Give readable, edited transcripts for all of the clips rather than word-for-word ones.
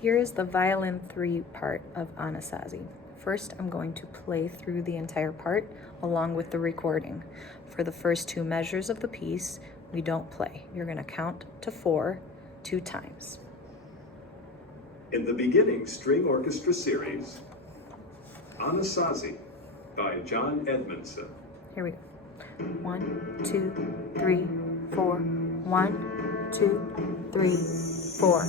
Here is the violin 3 part of Anasazi. First, I'm going to play through the entire part along with the recording. For the first 2 measures of the piece, we don't play. You're going to count to 4 2 times. In the beginning string orchestra series, Anasazi by John Edmondson. Here we go. 1, 2, 3, 4. 1, 2, 3, 4.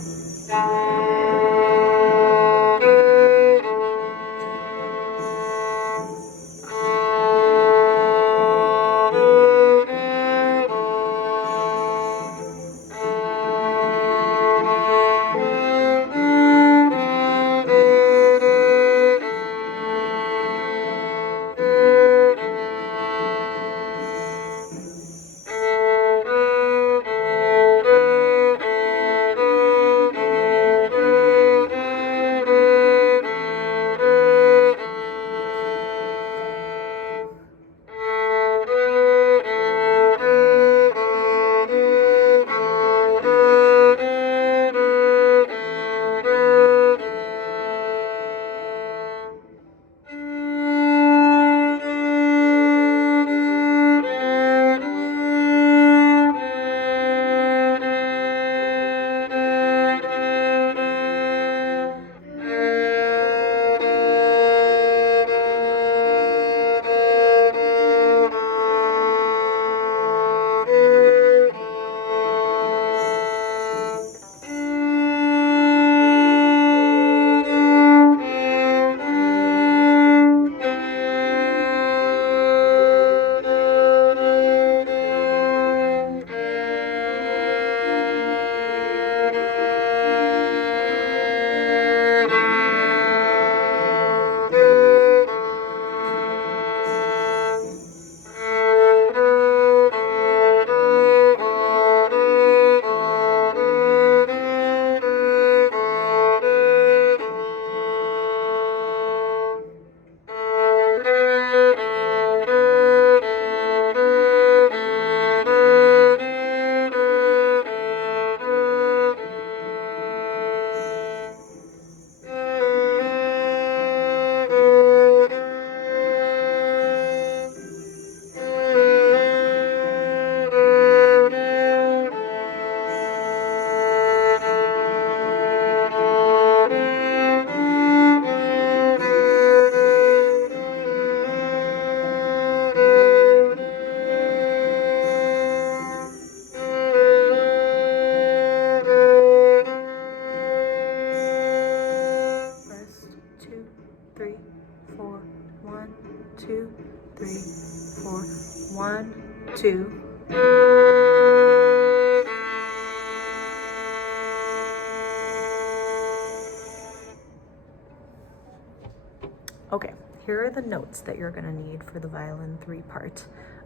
Okay, here are the notes that you're going to need for the violin 3 part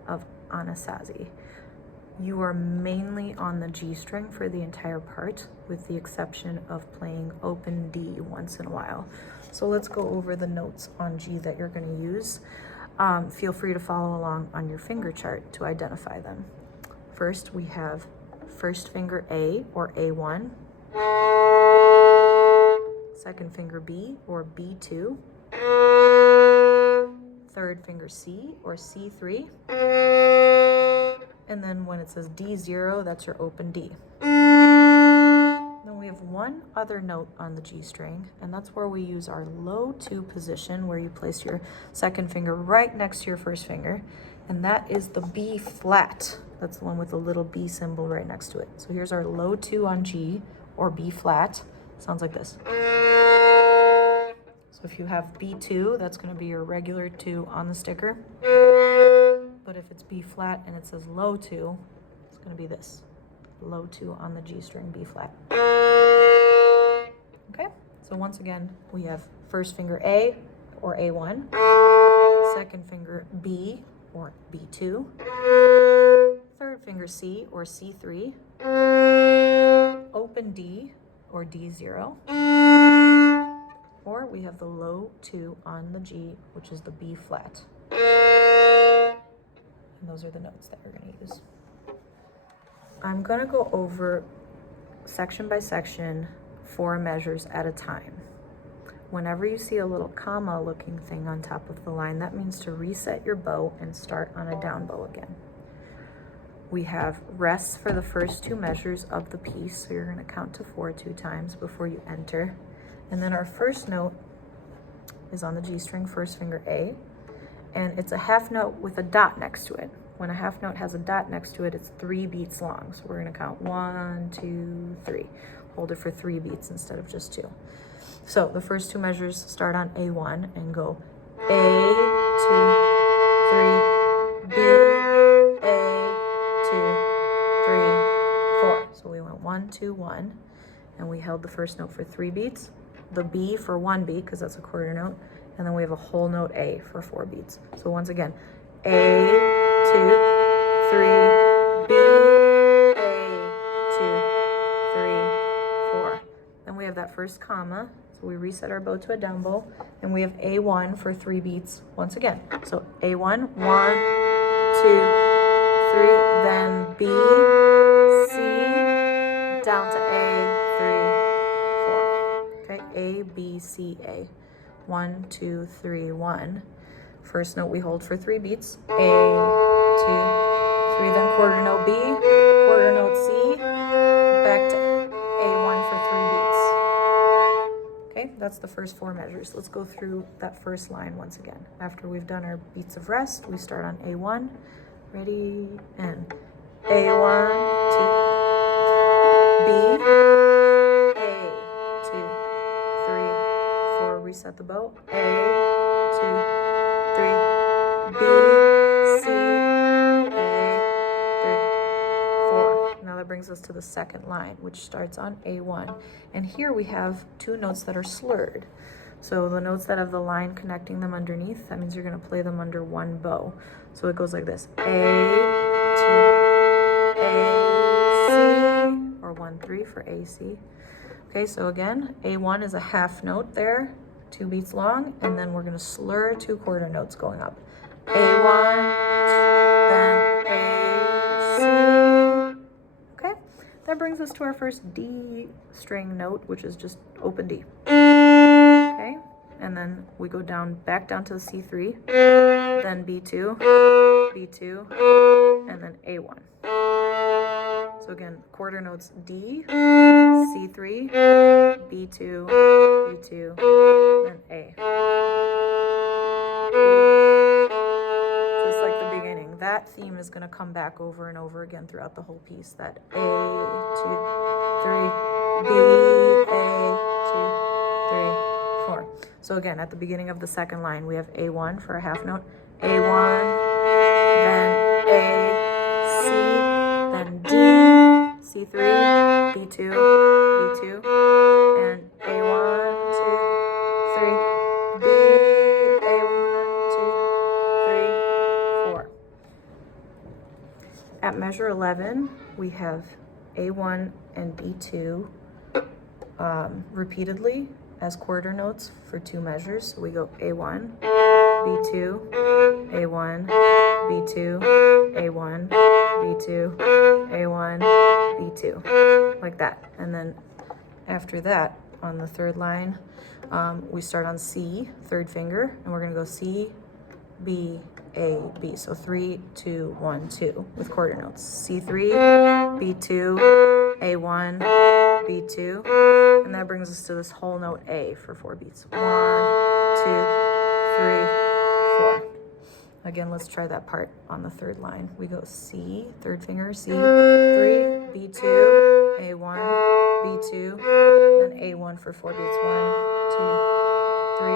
of Anasazi. You are mainly on the G string for the entire part, with the exception of playing open D once in a while. So let's go over the notes on G that you're going to use. Feel free to follow along on your finger chart to identify them. First, we have first finger A or A1, second finger B or B2, third finger C or C3, and then when it says D0, that's your open D. Then we have one other note on the G string, and that's where we use our low 2 position, where you place your second finger right next to your first finger, and that is the B flat. That's the one with the little B symbol right next to it. So here's our low 2 on G, or B flat. Sounds like this. So if you have B2, that's going to be your regular 2 on the sticker. But if it's B flat and it says low 2, it's going to be this. Low 2 on the G string, B flat. Okay, so once again, we have first finger A or A1, second finger B or B2, third finger C or C3, open D or D0, or we have the low 2 on the G, which is the B flat. And those are the notes that you're going to use. I'm going to go over section by section 4 measures at a time. Whenever you see a little comma looking thing on top of the line, that means to reset your bow and start on a down bow again. We have rests for the first 2 measures of the piece, so you're going to count to 4 2 times before you enter. And then our first note is on the G string, first finger A, and it's a half note with a dot next to it. When a half note has a dot next to it, it's 3 beats long. So we're going to count 1 2 3. Hold it for 3 beats instead of just 2. So the first 2 measures start on A1 and go A 2 3 B A 2 3 4. So we went 1 2 1, and we held the first note for 3 beats. The B for 1 beat because that's a quarter note, and then we have a whole note A for 4 beats. So once again, A 2 3 B A 2 3 4. Then we have that first comma. So we reset our bow to a down bow, and we have A1 for 3 beats once again. So A1 1 2 3, then B C down to A 3 4. Okay, A B C A 1 2 3 1. First note we hold for 3 beats. A 2 3, then quarter note B, quarter note C, back to A1 for 3 beats. Okay, that's the first 4 measures. Let's go through that first line once again. After we've done our beats of rest, we start on A1. Ready, and A1 2 B A 2 3 4. Reset the bow. A 2 3 B C A 3 4. Now that brings us to the second line, which starts on A1. And here we have 2 notes that are slurred. So the notes that have the line connecting them underneath, that means you're going to play them under one bow. So it goes like this. A 2 A C, or 1 3 for AC. Okay, so again, A1 is a half note there, 2 beats long, and then we're going to slur 2 quarter notes going up. A1, then A C. Okay, that brings us to our first D string note, which is just open D. Okay, and then we go down, back down to the C3, then B2, B2, and then A1. So again, quarter notes D, C3, B2, B2, and A. Just like the beginning. That theme is going to come back over and over again throughout the whole piece. That A, 2, 3, B, A, 2, 3, 4. So again, at the beginning of the second line, we have A1 for a half note, A1, then A, C, then D, C3, B2, B2, and A1, 2, 3, B, A1, 2, 3, 4. At measure 11, we have A1 and B2 repeatedly as quarter notes for 2 measures. So we go A1, B2, A1, B2, A1, B2, A1, B2, like that. And then after that, on the third line, we start on C, third finger, and we're going to go C, B, A, B. So 3, 2, 1, 2 with quarter notes. C3, B2, A1, B2, and that brings us to this whole note A for 4 beats. 1, 2, 3, 4. Again, let's try that part on the third line. We go C, third finger, C3, B2, A1, B2, then A1 for 4 beats. 1, 2, 3,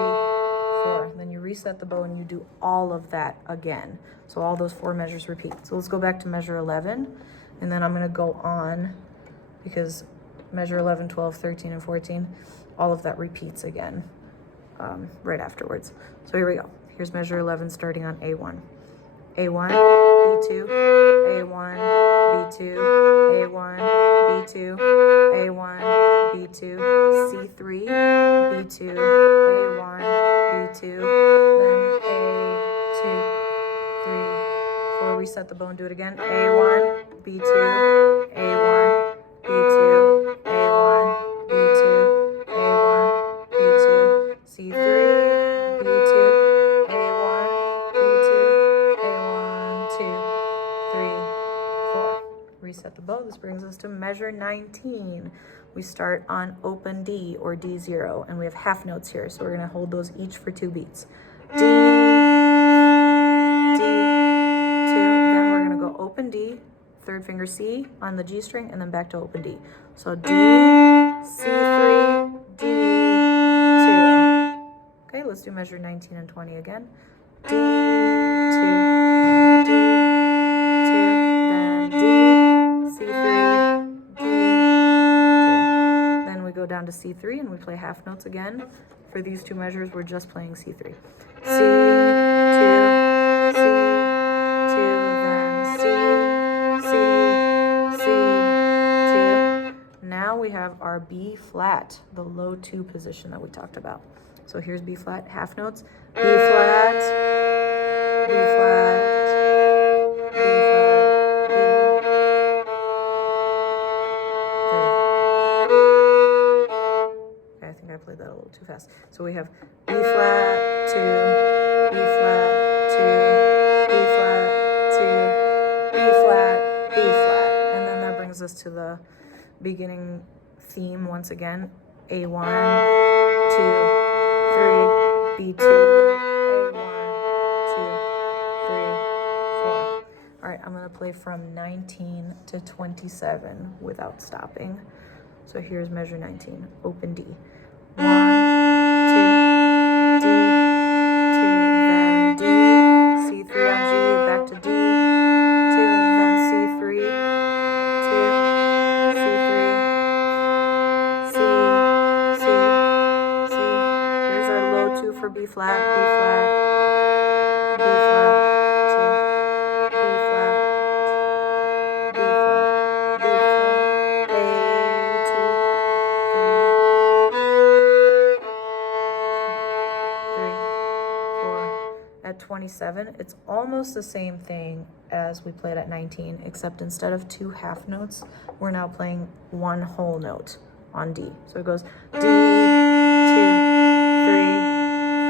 4. Then you reset the bow and you do all of that again. So all those 4 measures repeat. So let's go back to measure 11, and then I'm going to go on because measure 11, 12, 13, and 14, all of that repeats again right afterwards. So here we go. Here's measure 11 starting on A1. A1, B2, A1, B2, A1, B2, A1, B2, C3, B2, A1, B2, then A2, 3, 4. Reset the bow and do it again. A1, B2, A1, B2, A1, B2, measure 19. We start on open D or D0, and we have half notes here, so we're gonna hold those each for 2 beats. D, D, 2, then we're gonna go open D, third finger C on the G string, and then back to open D. So D, C3, D, 2. Okay, let's do measure 19 and 20 again. D, 2, D, 2, then D, C3, D, 2. Then we go down to C3 and we play half notes again. For these 2 measures, we're just playing C3. C, 2, C, 2, then C, C, C, 2. Now we have our B flat, the low 2 position that we talked about. So here's B flat, half notes. B flat, B flat, B flat, B. 3. Okay, I think I played that a little too fast. So we have B flat, 2, B flat, 2, B flat, 2, B flat, B flat. And then that brings us to the beginning theme once again. A1, 2, 3, B2, A1, 2, 3, 4. All right, I'm gonna play from 19 to 27 without stopping. So here's measure 19, open D. 1, 2, D, 2, then D, C3 on G, back to D, 2, then C3, 2, C3, C, C, C. Here's our low 2 for B flat, B flat, B flat, 2, B flat, B flat, B flat, A, 2, 3, 4. At 27, it's almost the same thing as we played at 19, except instead of 2 half notes, we're now playing 1 whole note on D. So it goes D, 2, 3,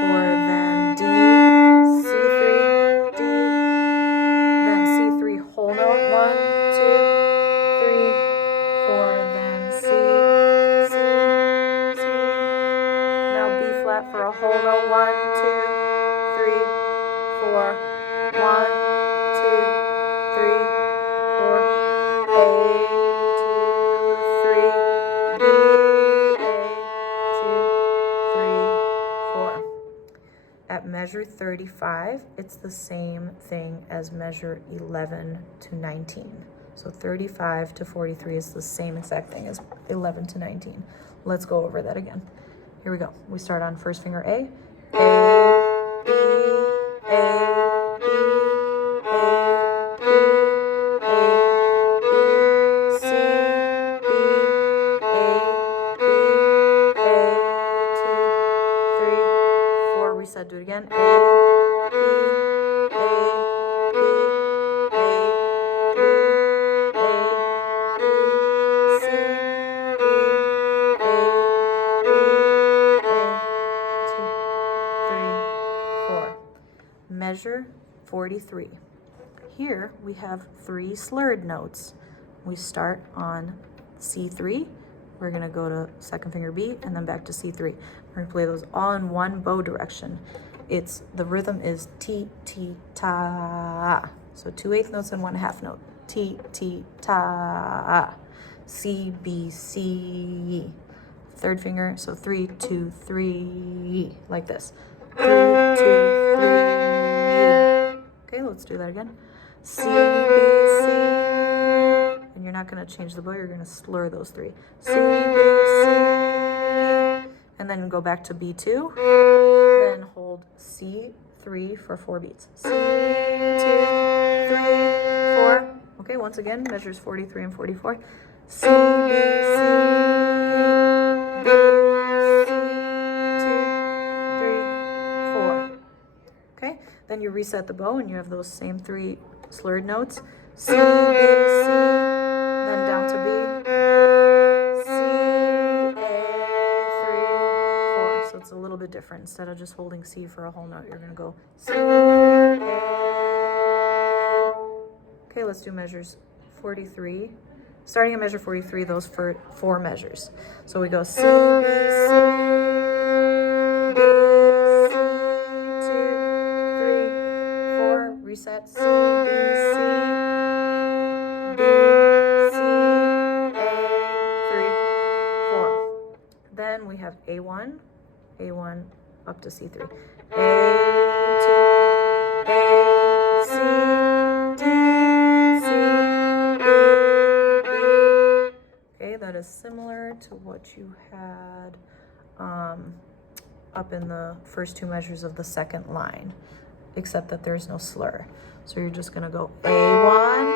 4, then D, C3, D, then C3 whole note, 1, 2, 3, 4, then C, C, C. Now B flat for a whole note, 1, 2, 3, 4, 1, 2, 3, 4, A, 2, 3, B, A, 2, 3, 4. At measure 35, it's the same thing as measure 11 to 19. So 35 to 43 is the same exact thing as 11 to 19. Let's go over that again. Here we go. We start on first finger A, B, A, B, A, B, A, B, C, B, A, B, A, 2, 3, 4. Reset, do it again. A, B, A, B, A, B, A, B, C, B, A, B, A, 2, 3, 4. Measure 43. Here we have 3 slurred notes. We start on C3. We're gonna go to second finger B and then back to C3. We're gonna play those all in one bow direction. The rhythm is T, T, ta. So 2 eighth notes and 1 half note. T, T, ta. C, B, C. Third finger, so 3, 2, 3, like this. 3, 2, 3. Okay, let's do that again. C, B, C. And you're not gonna change the bow, you're gonna slur those 3. C, B, C. And then go back to B2. Then hold C3 for 4 beats. C, 2, 3, 4. Okay, once again, measures 43 and 44. C, B, C, B, C, 2, 3, 4. Okay, then you reset the bow and you have those same 3 slurred notes. C, B, C, then down to B. C, A, 3, 4. So it's a little bit different. Instead of just holding C for a whole note, you're gonna go C, A. Okay, let's do measures 43. starting at measure 43, those for 4 measures. So we go C, B, C, B, C, 2, 3, 4, reset, C, B, C, B, C, A, 3, 4. Then we have A1, A1 up to C3. A2, A, C, D, C, B, B. Okay, that is similar to what you had up in the first 2 measures of the second line, except that there's no slur. So you're just gonna go A1,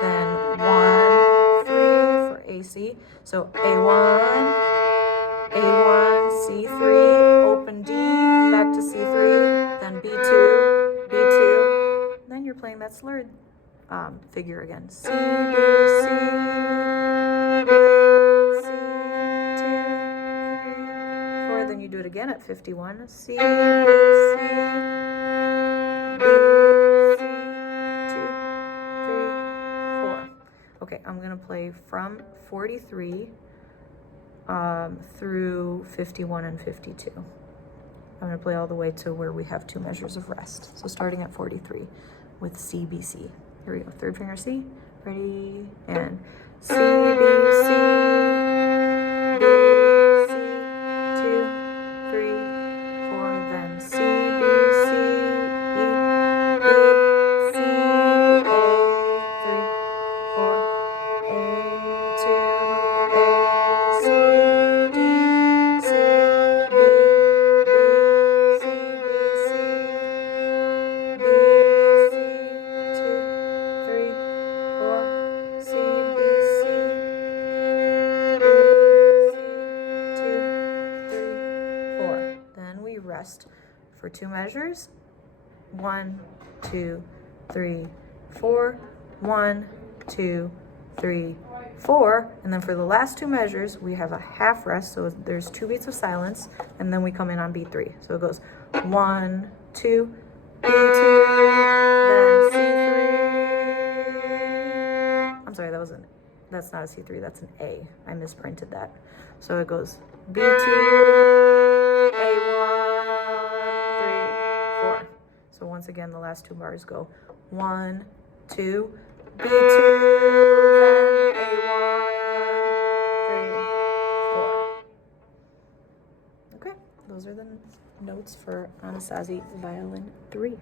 then 1, 3 for AC. So A1, A1, C3, open D, back to C3, then B2, B2. Then you're playing that slurred figure again. C, B, C, B, C, 2, 3, 4. Then you do it again at 51. C, B, C, B, C, 2, 3, 4. Okay, I'm gonna play from 43 through 51 and 52. I'm going to play all the way to where we have 2 measures of rest. So starting at 43 with C, B, C. Here we go. 3rd finger C. Ready? And C, B, C, B, C, 2, 3, 4. Then C, B, C, E, B, C, A, 3, 4, A, 2, A, C, D, C, B, B, C, B, C, B, C, 2, 3, 4, C, B, C, B, C, 2, 3, 4. Then we rest for 2 measures. 1, 2, 3, 4. 1, 2, 3, 4. And then for the last 2 measures, we have a half rest. So there's 2 beats of silence, and then we come in on beat 3. So it goes 1, 2, B2, then C3. I'm sorry, that's not a C3, that's an A. I misprinted that. So it goes B2, A1, 3, 4. So once again, the last 2 bars go 1, 2, B2, then A1, 3, 4. Okay, those are the notes for Anasazi Violin 3.